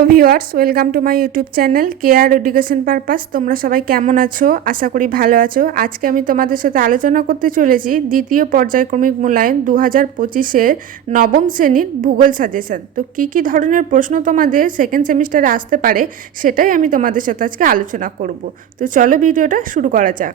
তো viewers, welcome to my YouTube channel care education purpose. তোমরা সবাই কেমন আছো? আশা করি ভালো আছো। আজকে আমি তোমাদের সাথে আলোচনা করতে চলেছি দ্বিতীয় পর্যায়ক্রমিক মূল্যায়ন 2025-এর নবম শ্রেণীর ভূগোল সাজেশন। তো কী ধরনের প্রশ্ন তোমাদের সেকেন্ড সেমিস্টারে আসতে পারে সেটাই আমি তোমাদের সাথে আজকে আলোচনা করব। তো চলো ভিডিওটা শুরু করা যাক।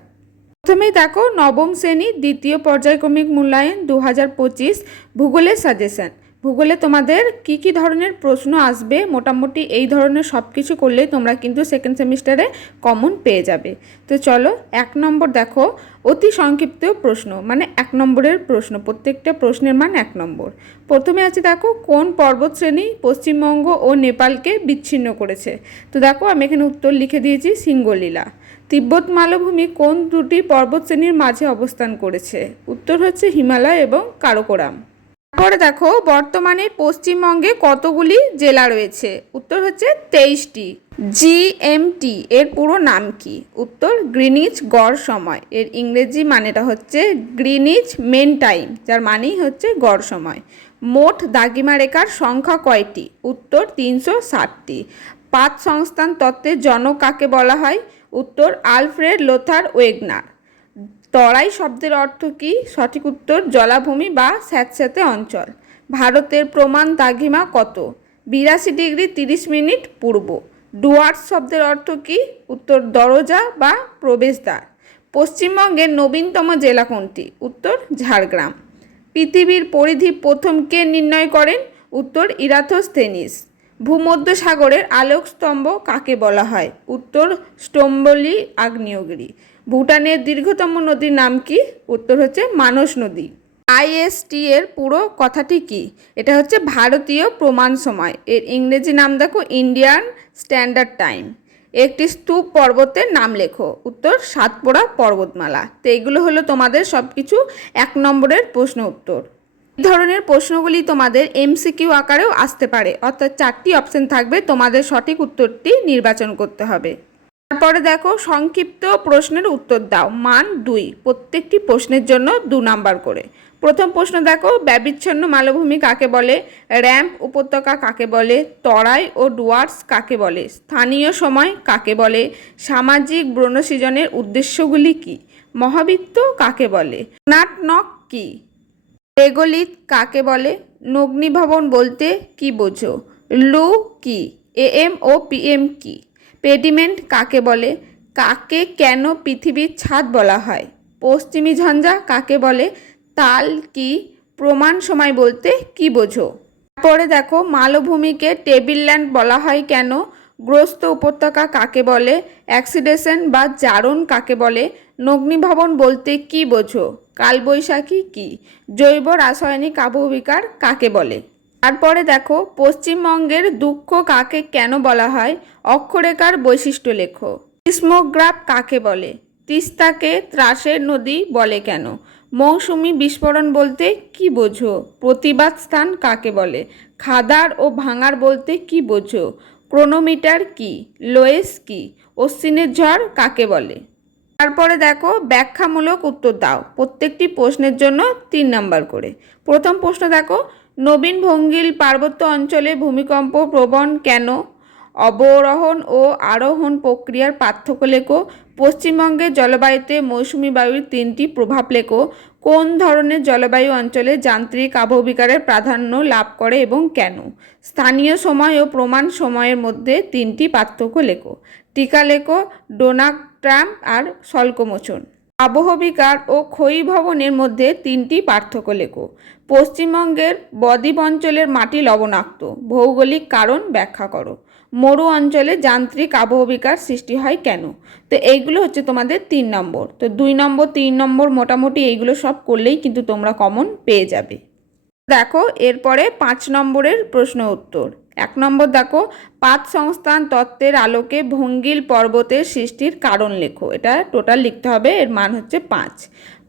প্রথমেই দেখো, নবম শ্রেণীর দ্বিতীয় পর্যায়ক্রমিক মূল্যায়ন 2025 ভূগোলের সাজেশন। ভূগোলে তোমাদের কি ধরনের প্রশ্ন আসবে, মোটামুটি এই ধরনের সব কিছু করলেই তোমরা কিন্তু সেকেন্ড সেমিস্টারে কমন পেয়ে যাবে। তো চলো, 1 নম্বর দেখো, অতি সংক্ষিপ্ত প্রশ্ন, মানে 1 নম্বরের প্রশ্ন, প্রত্যেকটা প্রশ্নের মান 1 নম্বর। প্রথমে আছে দেখো, কোন পর্বত শ্রেণী পশ্চিমবঙ্গ ও নেপালকে বিচ্ছিন্ন করেছে? তো দেখো, আমি এখানে উত্তর লিখে দিয়েছি, সিঙ্গলীলা। তিব্বত মালভূমি কোন দুটি পর্বতশ্রেণীর মাঝে অবস্থান করেছে? উত্তর হচ্ছে হিমালয় এবং কারাকোরাম। তারপরে দেখো, বর্তমানে পশ্চিমবঙ্গে কতগুলি জেলা রয়েছে? উত্তর হচ্ছে 23টি। জিএমটি এর পুরো নাম কি? উত্তর গ্রিনিচ গড় সময়। এর ইংরেজি মানেটা হচ্ছে গ্রিনিচ মেন টাইম, যার মানেই হচ্ছে গড় সময়। মোট দ্রাঘিমা রেখার সংখ্যা কয়টি? উত্তর 360টি। পাত সংস্থান তত্ত্বের জনক কাকে বলা হয়? উত্তর আলফ্রেড লোথার ওয়েগনার। তরাই শব্দের অর্থ কী? সঠিক উত্তর জলাভূমি বা স্যাঁতস্যাঁতে অঞ্চল। ভারতের প্রমাণ দ্রাঘিমা কত? 82 ডিগ্রি 30 মিনিট পূর্ব। ডুয়ার্স শব্দের অর্থ কী? উত্তর দরজা বা প্রবেশদ্বার। পশ্চিমবঙ্গের নবীনতম জেলা কোনটি? উত্তর ঝাড়গ্রাম। পৃথিবীর পরিধি প্রথম কে নির্ণয় করেন? উত্তর ইরাটোস্থেনিস। ভূমধ্যসাগরের আলোকস্তম্ভ কাকে বলা হয়? উত্তর স্টোম্বলি আগ্নেয়গিরি। ভুটানের দীর্ঘতম নদীর নাম কি? উত্তর হচ্ছে মানস নদী। আইএসটি এর পুরো কথাটি কি? এটা হচ্ছে ভারতীয় প্রমাণ সময়। এর ইংরেজি নাম দেখো ইন্ডিয়ান স্ট্যান্ডার্ড টাইম। একটি স্তূপ পর্বতের নাম লেখো। উত্তর সাতপুরা পর্বতমালা। তো এগুলো হলো তোমাদের সব কিছু 1 নম্বরের প্রশ্ন উত্তর। এই ধরনের প্রশ্নগুলি তোমাদের এমসিকিউ আকারেও আসতে পারে, অর্থাৎ 4টি অপশন থাকবে, তোমাদের সঠিক উত্তরটি নির্বাচন করতে হবে। তারপরে দেখো, সংক্ষিপ্ত প্রশ্নের উত্তর দাও, মান 2, প্রত্যেকটি প্রশ্নের জন্য 2 নাম্বার করে। প্রথম প্রশ্ন দেখো, ব্যবিচ্ছন্ন মালভূমি কাকে বলে? র্যাম্প উপত্যকা কাকে বলে? তরাই ও ডুয়ার্স কাকে বলে? স্থানীয় সময় কাকে বলে? সামাজিক ব্রণসৃজনের উদ্দেশ্যগুলি কি? মহাবৃত্ত কাকে বলে? নাটনক কি? রেগোলিথ কাকে বলে? নগ্নিভবন বলতে কি বোঝো? লু কি? এএম ও পিএম কি? পেডিমেন্ট কাকে বলে? কাকে কেন পৃথিবীর ছাদ বলা হয়? পশ্চিমী ঝঞ্ঝা কাকে বলে? তাল কি? প্রমাণ সময় বলতে কি বোঝো? তারপরে দেখো, মালভূমিকে টেবিল ল্যান্ড বলা হয় কেন? গ্রস্ত উপত্যকা কাকে বলে? অ্যাক্সিডেশন বা জারণ কাকে বলে? নগ্নিভবন বলতে কি বোঝো? কালবৈশাখী কি? জৈব রাসায়নিক আবহবিকার কাকে বলে? তারপরে দেখো, পশ্চিমবঙ্গের দুঃখ কাকে কেন বলা হয়? অক্ষরেখার বৈশিষ্ট্য লেখো। সিসমোগ্রাফ কাকে বলে? তিস্তাকে ত্রাসের নদী বলে কেন? মৌসুমি বিস্ফোরণ বলতে কি বোঝো? প্রতিবাদ স্থান কাকে বলে? খাদার ও ভাঙার বলতে কি বোঝো? ক্রোনোমিটার কি? লোয়েস কি? অশ্বিনের ঝড় কাকে বলে? তারপরে দেখো, ব্যাখ্যামূলক উত্তর দাও, প্রত্যেকটি প্রশ্নের জন্য 3 নাম্বার করে। প্রথম প্রশ্ন দেখো, নবীন ভঙ্গিল পার্বত্য অঞ্চলে ভূমিকম্প প্রবণ কেন? অবরোহণ ও আরোহণ প্রক্রিয়ার পার্থক্য লেখো। পশ্চিমবঙ্গের জলবায়ুতে মৌসুমি বায়ুর 3টি প্রভাব লেখো। কোন ধরনের জলবায়ু অঞ্চলে যান্ত্রিক আবহবিকারের প্রাধান্য লাভ করে এবং কেন? স্থানীয় সময় ও প্রমাণ সময়ের মধ্যে 3টি পার্থক্য লেখো। টিকা লেখো, ডোনাগ্রাম আর স্বল্পমোচন। আবহবিকার ও ক্ষয়ীভবনের মধ্যে 3টি পার্থক্য লেখো। পশ্চিমবঙ্গের বদ্বীপ অঞ্চলের মাটি লবণাক্ত, ভৌগোলিক কারণ ব্যাখ্যা করো। মরু অঞ্চলে যান্ত্রিক আবহবিকার সৃষ্টি হয় কেন? তো এইগুলো হচ্ছে তোমাদের 3 নম্বর। তো 2 নম্বর 3 নম্বর মোটামুটি এইগুলো সব করলেই কিন্তু তোমরা কমন পেয়ে যাবে। দেখো, এরপরে 5 নম্বরের প্রশ্ন উত্তর। 1 নম্বর দেখো, পাত সংস্থান তত্ত্বের আলোকে ভঙ্গিল পর্বতের সৃষ্টির কারণ লেখো। এটা টোটাল লিখতে হবে, এর মান হচ্ছে 5।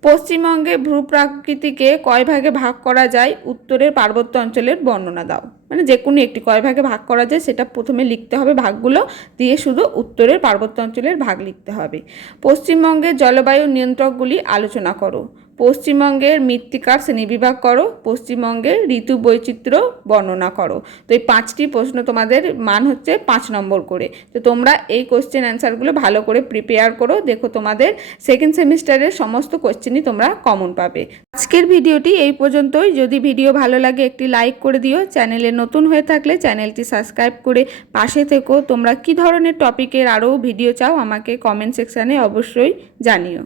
পশ্চিমবঙ্গে ভূপ্রাকৃতিকে কয় ভাগে ভাগ করা যায়? উত্তরের পার্বত্য অঞ্চলের বর্ণনা দাও। মানে যে কোনো একটি কয় ভাগে ভাগ করা যায় সেটা প্রথমে লিখতে হবে, ভাগগুলো দিয়ে শুধু উত্তরের পার্বত্য অঞ্চলের ভাগ লিখতে হবে। পশ্চিমবঙ্গের জলবায়ু নিয়ন্ত্রকগুলি আলোচনা করো। পশ্চিমবঙ্গের মৃত্তিকার শ্রেণীবিভাগ করো, পশ্চিমবঙ্গের ঋতু বৈচিত্র্য বর্ণনা করো। তো এই 5টি প্রশ্ন তোমাদের মান হচ্ছে 5 নম্বর করে। তো তোমরা এই কোশ্চেন অ্যান্সারগুলো ভালো করে প্রিপেয়ার করো, দেখো তোমাদের সেকেন্ড সেমিস্টারের সমস্ত কোশ্চেনই তোমরা কমন পাবে। আজকের ভিডিওটি এই পর্যন্তই। যদি ভিডিও ভালো লাগে একটি লাইক করে দিও, চ্যানেলে নতুন হয়ে থাকলে চ্যানেলটি সাবস্ক্রাইব করে পাশে থেকো। তোমরা কি ধরনের টপিকের আরও ভিডিও চাও আমাকে কমেন্ট সেকশানে অবশ্যই জানিও।